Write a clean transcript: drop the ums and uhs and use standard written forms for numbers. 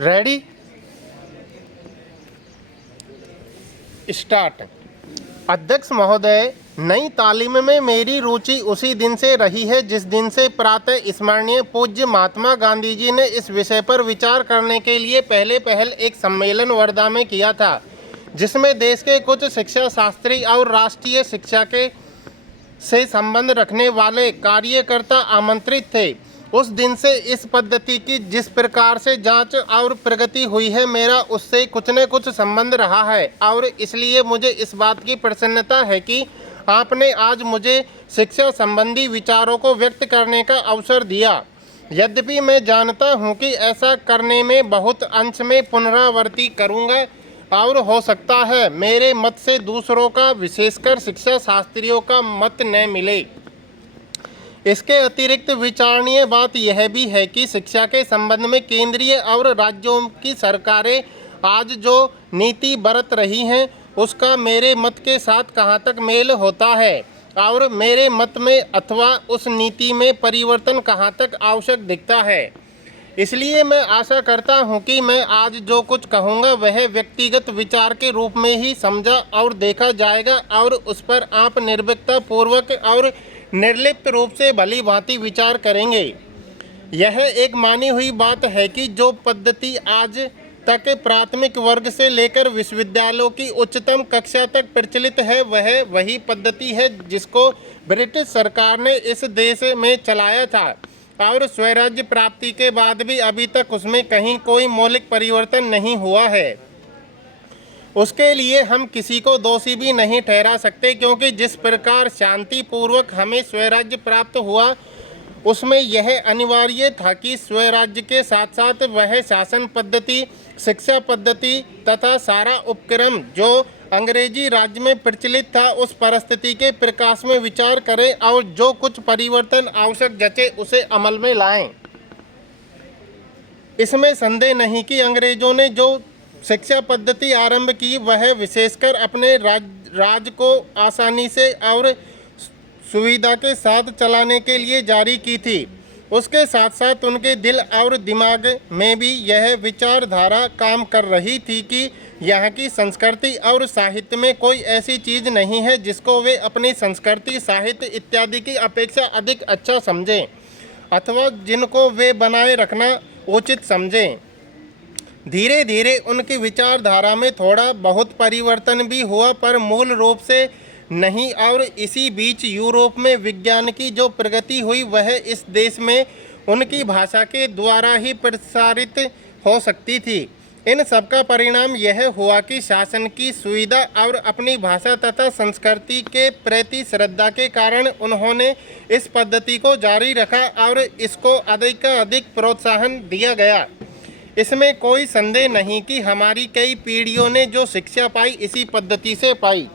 Ready start. अध्यक्ष महोदय, नई तालीम में मेरी रुचि उसी दिन से रही है जिस दिन से प्रातः स्मरणीय पूज्य महात्मा गांधी जी ने इस विषय पर विचार करने के लिए पहल एक सम्मेलन वर्धा में किया था, जिसमें देश के कुछ शिक्षा शास्त्री और राष्ट्रीय शिक्षा के से संबंध रखने वाले कार्यकर्ता आमंत्रित थे। उस दिन से इस पद्धति की जिस प्रकार से जांच और प्रगति हुई है, मेरा उससे कुछ न कुछ संबंध रहा है और इसलिए मुझे इस बात की प्रसन्नता है कि आपने आज मुझे शिक्षा संबंधी विचारों को व्यक्त करने का अवसर दिया। यद्यपि मैं जानता हूं कि ऐसा करने में बहुत अंश में पुनरावृत्ति करूंगा और हो सकता है मेरे मत से दूसरों का, विशेषकर शिक्षा शास्त्रियों का मत न मिले। इसके अतिरिक्त विचारणीय बात यह भी है कि शिक्षा के संबंध में केंद्रीय और राज्यों की सरकारें आज जो नीति बरत रही हैं, उसका मेरे मत के साथ कहाँ तक मेल होता है और मेरे मत में अथवा उस नीति में परिवर्तन कहाँ तक आवश्यक दिखता है। इसलिए मैं आशा करता हूं कि मैं आज जो कुछ कहूँगा वह व्यक्तिगत विचार के रूप में ही समझा और देखा जाएगा और उस पर आप निर्भीकता पूर्वक और निर्लिप्त रूप से भली भांति विचार करेंगे। यह एक मानी हुई बात है कि जो पद्धति आज तक प्राथमिक वर्ग से लेकर विश्वविद्यालयों की उच्चतम कक्षा तक प्रचलित है, वह वही पद्धति है जिसको ब्रिटिश सरकार ने इस देश में चलाया था और स्वराज्य प्राप्ति के बाद भी अभी तक उसमें कहीं कोई मौलिक परिवर्तन नहीं हुआ है। उसके लिए हम किसी को दोषी भी नहीं ठहरा सकते, क्योंकि जिस प्रकार शांतिपूर्वक हमें स्वराज्य प्राप्त हुआ, उसमें यह अनिवार्य था कि स्वराज्य के साथ साथ वह शासन पद्धति, शिक्षा पद्धति तथा सारा उपक्रम जो अंग्रेजी राज्य में प्रचलित था, उस परिस्थिति के प्रकाश में विचार करें और जो कुछ परिवर्तन आवश्यक जचे उसे अमल में लाएं। इसमें संदेह नहीं कि अंग्रेजों ने जो शिक्षा पद्धति आरंभ की, वह विशेषकर अपने राज को आसानी से और सुविधा के साथ चलाने के लिए जारी की थी। उसके साथ साथ उनके दिल और दिमाग में भी यह विचारधारा काम कर रही थी कि यहाँ की संस्कृति और साहित्य में कोई ऐसी चीज़ नहीं है जिसको वे अपनी संस्कृति, साहित्य इत्यादि की अपेक्षा अधिक अच्छा समझें अथवा जिनको वे बनाए रखना उचित समझें। धीरे धीरे उनकी विचारधारा में थोड़ा बहुत परिवर्तन भी हुआ, पर मूल रूप से नहीं। और इसी बीच यूरोप में विज्ञान की जो प्रगति हुई, वह इस देश में उनकी भाषा के द्वारा ही प्रसारित हो सकती थी। इन सब का परिणाम यह हुआ कि शासन की सुविधा और अपनी भाषा तथा संस्कृति के प्रति श्रद्धा के कारण उन्होंने इस पद्धति को जारी रखा और इसको अधिक का अधिक प्रोत्साहन दिया गया। इसमें कोई संदेह नहीं कि हमारी कई पीढ़ियों ने जो शिक्षा पाई, इसी पद्धति से पाई।